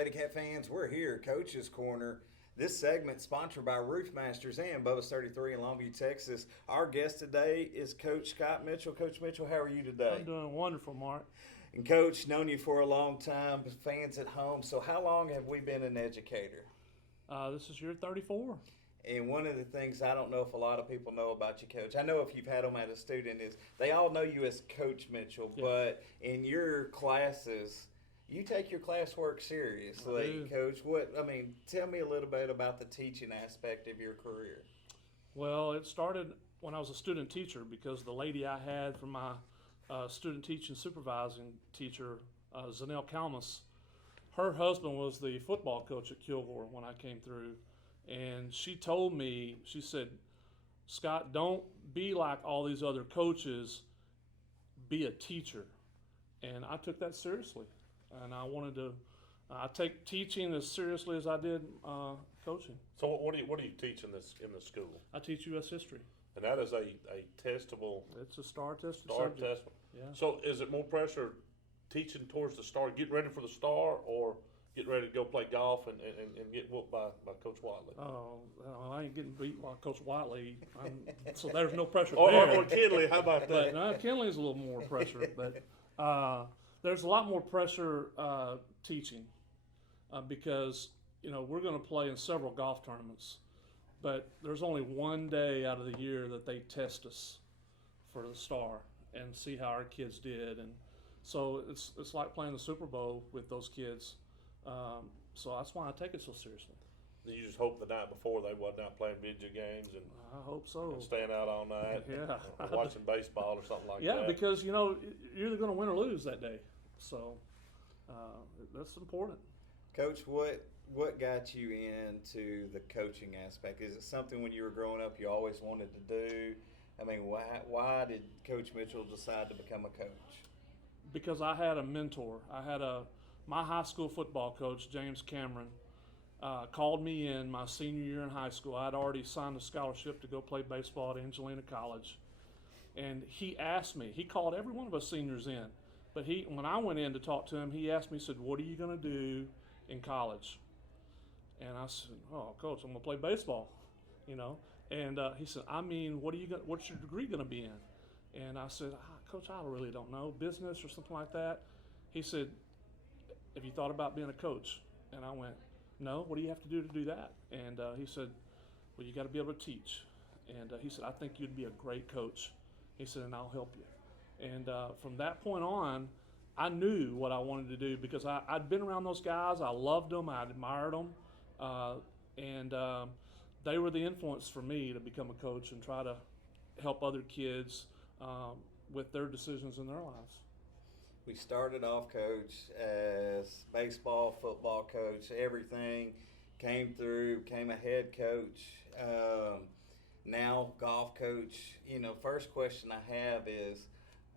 Lady Cat fans, we're here, Coach's Corner. This segment sponsored by Roof Masters and Bubba's 33 in Longview, Texas. Our guest today is Coach Scott Mitchell. Coach Mitchell, how are you today? I'm doing wonderful, Marc. And Coach, known you for a long time, fans at home. So how long have we been an educator? This is year 34. And one of the things I don't know if a lot of people know about you, Coach, I know if you've had them as a student, is they all know you as Coach Mitchell, Yeah. but in your classes, you take your classwork seriously, Coach. Tell me a little bit about the teaching aspect of your career. Well, it started when I was a student teacher because the lady I had from my student teaching supervising teacher, Zanelle Kalmus, her husband was the football coach at Kilgore when I came through. And she told me, she said, Scott, don't be like all these other coaches, be a teacher. And I took that seriously. And I wanted to, I take teaching as seriously as I did coaching. So what do you teach in the school? I teach U.S. history. And that is a testable. It's a STAR tested STAR subject. testable. Yeah. So is it more pressure teaching towards the STAR, getting ready for the STAR, or getting ready to go play golf and get whooped by Coach Watley? Oh, well, I ain't getting beat by Coach Watley, so there's no pressure Or there. Kinley, how about But that? Kinley's a little more pressure, but there's a lot more pressure teaching because we're going to play in several golf tournaments, but there's only one day out of the year that they test us for the STAR and see how our kids did, and so it's like playing the Super Bowl with those kids. So that's why I take it so seriously. You just hope the night before they wasn't out playing video games and I hope so. staying out all night, Yeah. or watching baseball or something like Yeah, that. because you're either going to win or lose that day, so that's important. Coach, what got you into the coaching aspect? Is it something when you were growing up you always wanted to do? I mean, why did Coach Mitchell decide to become a coach? Because I had a mentor. My high school football coach, James Cameron, called me in my senior year in high school. I'd already signed a scholarship to go play baseball at Angelina College. And he asked me, he called every one of us seniors in, but when I went in to talk to him, he asked me, he said, what are you going to do in college? And I said, oh, Coach, I'm going to play baseball, And he said, what's your degree going to be in? And I said, Coach, I really don't know, business or something like that. He said, have you thought about being a coach? And I went, no, what do you have to do that? And he said, well, you got to be able to teach. And he said, I think you'd be a great coach. He said, and I'll help you. And from that point on, I knew what I wanted to do because I'd been around those guys. I loved them. I admired them. And they were the influence for me to become a coach and try to help other kids with their decisions in their lives. We started off, Coach, as baseball, football coach, everything, came through, became a head coach, now golf coach. First question I have is,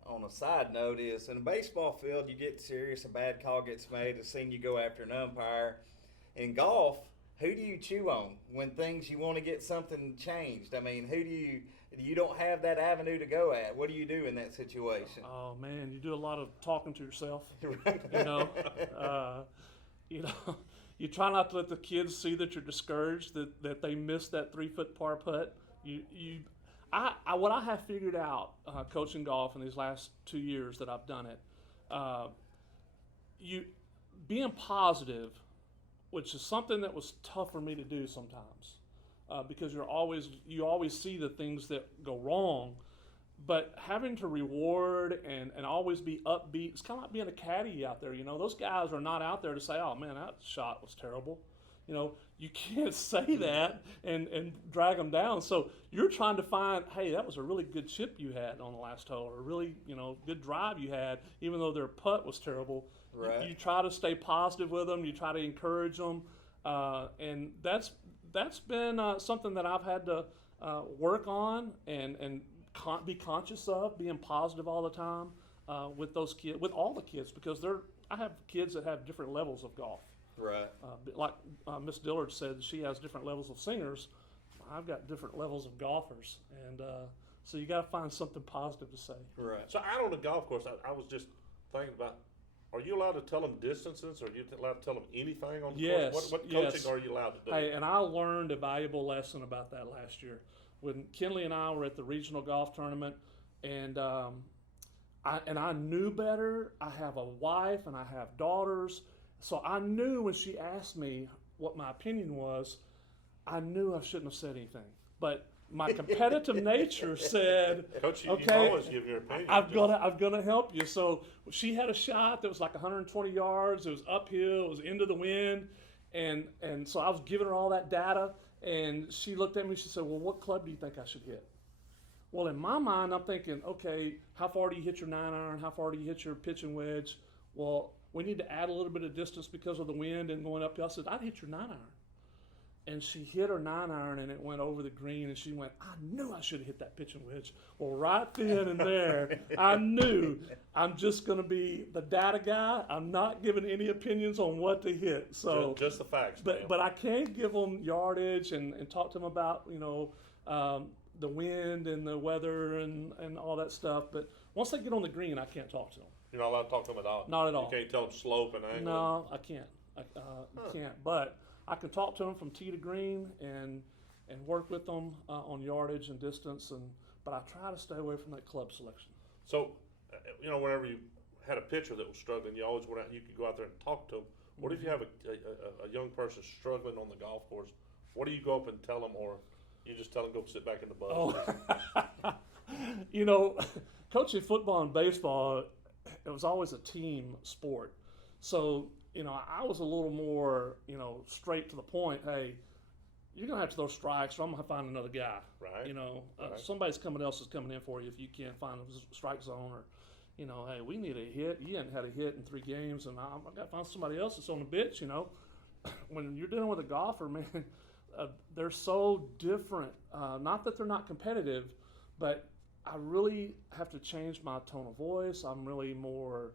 on a side note, is in a baseball field, you get serious, a bad call gets made, a scene you go after an umpire. In golf, who do you chew on when you want to get something changed? I mean, you don't have that avenue to go at. What do you do in that situation? Oh man, you do a lot of talking to yourself. You try not to let the kids see that you're discouraged, that they missed that 3-foot par putt. What I have figured out coaching golf in these last 2 years that I've done it, being positive, which is something that was tough for me to do sometimes. Because you always see the things that go wrong, but having to reward and always be upbeat, it's kind of like being a caddy out there. Those guys are not out there to say, oh man, that shot was terrible. You can't say that and drag them down. So you're trying to find, hey, that was a really good chip you had on the last hole, or a really good drive you had, even though their putt was terrible. Right. You try to stay positive with them. You try to encourage them, and that's been something that I've had to work on and be conscious of, being positive all the time with those kids, with all the kids, because I have kids that have different levels of golf. Right. Like Miss Dillard said, she has different levels of singers. I've got different levels of golfers, and so you got to find something positive to say. Right. So out on the golf course, I was just thinking about Are you allowed to tell them distances? Or are you allowed to tell them anything on the Yes, course? What yes. coaching are you allowed to do? Hey, and I learned a valuable lesson about that last year. When Kinley and I were at the regional golf tournament, and I knew better. I have a wife and I have daughters, so I knew when she asked me what my opinion was, I knew I shouldn't have said anything. But my competitive nature said, Coach, you okay, always give your opinion. I'm gonna help you. So she had a shot that was like 120 yards. It was uphill. It was into the wind, and so I was giving her all that data, and she looked at me. She said, "Well, what club do you think I should hit?" Well, in my mind, I'm thinking, okay, how far do you hit your 9-iron? How far do you hit your pitching wedge? Well, we need to add a little bit of distance because of the wind and going uphill. I said, I'd hit your 9-iron. And she hit her 9-iron and it went over the green, and she went, I knew I should have hit that pitching wedge. Well, right then and there, I knew I'm just going to be the data guy. I'm not giving any opinions on what to hit. So just the facts. But I can't give them yardage and talk to them about, the wind and the weather and all that stuff. But once they get on the green, I can't talk to them. You're not allowed to talk to them at all? Not at all. You can't tell them slope and angle? No, I can't. I can't. But I can talk to them from tee to green and work with them on yardage and distance. But I try to stay away from that club selection. So, whenever you had a pitcher that was struggling, you always went out. You could go out there and talk to them. What if you have a young person struggling on the golf course? What do you go up and tell them, or you just tell them go sit back in the bus? Oh. Coaching football and baseball, it was always a team sport. So, I was a little more, straight to the point. Hey, you're going to have to throw strikes, or I'm going to find another guy. Right. Right. Somebody's else is coming in for you if you can't find a strike zone, or, hey, we need a hit. You hadn't had a hit in 3 games, and I got to find somebody else that's on the bench, When you're dealing with a golfer, man, they're so different. Not that they're not competitive, but I really have to change my tone of voice. I'm really more,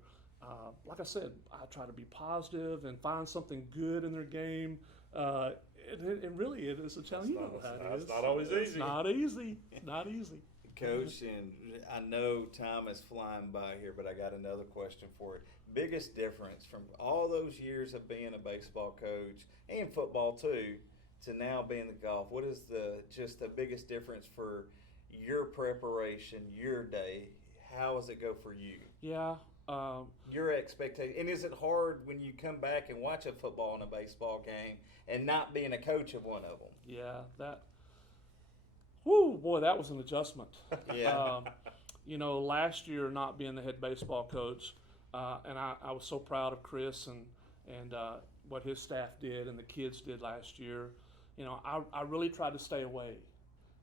like I said, I try to be positive and find something good in their game. It really is a challenge. It's not always easy. It's not easy. Not easy. Coach, and I know time is flying by here, but I got another question for you. Biggest difference from all those years of being a baseball coach and football too, to now being the golf, what is the biggest difference for your preparation, your day? How does it go for you? Yeah. Your expectation, and is it hard when you come back and watch a football and a baseball game and not being a coach of one of them? Yeah, that was an adjustment. Yeah. Last year not being the head baseball coach, and I was so proud of Chris and what his staff did and the kids did last year. I really tried to stay away.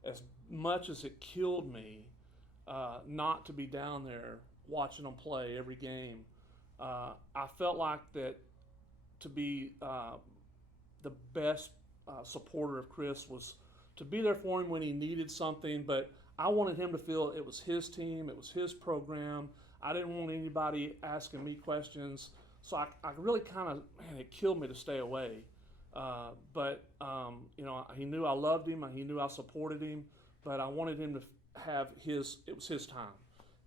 As much as it killed me not to be down there watching them play every game, I felt like that to be the best supporter of Chris was to be there for him when he needed something, but I wanted him to feel it was his team, it was his program. I didn't want anybody asking me questions, so I really it killed me to stay away. But he knew I loved him, he knew I supported him, but I wanted him to have it was his time.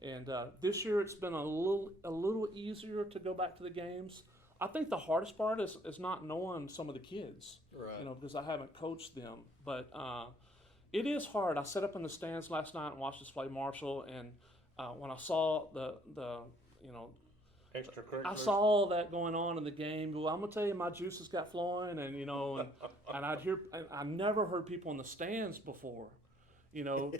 And this year it's been a little easier to go back to the games. I think the hardest part is not knowing some of the kids, right? Because I haven't coached them. But it is hard. I sat up in the stands last night and watched us play Marshall, and when I saw the extracurriculars, I saw all that going on in the game. Well, I'm gonna tell you, my juices got flowing, and and I never heard people in the stands before.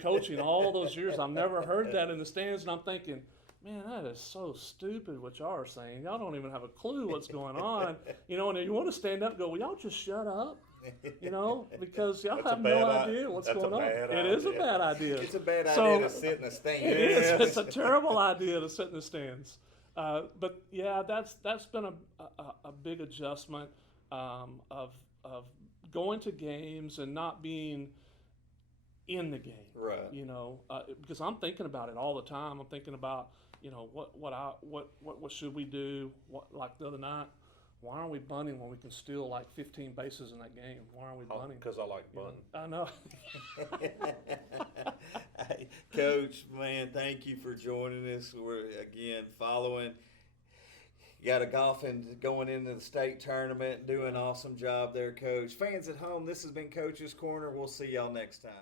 Coaching all those years, I've never heard that in the stands, and I'm thinking, man, that is so stupid what y'all are saying. Y'all don't even have a clue what's going on. And you want to stand up and go, well, y'all just shut up. Because y'all have no idea what's going on. It is a bad idea. It's a bad idea to sit in the stands. It is. It's a terrible idea to sit in the stands. But yeah, that's been a big adjustment of going to games and not being in the game, right? Because I'm thinking about it all the time. I'm thinking about what should we do? Like the other night, why aren't we bunting when we can steal like 15 bases in that game? Why aren't we bunting? Because I like bunting. I know. Hey, Coach, man, thank you for joining us. We're again following You got a golfing going into the state tournament, doing an awesome job there, Coach. Fans at home, this has been Coach's Corner. We'll see y'all next time.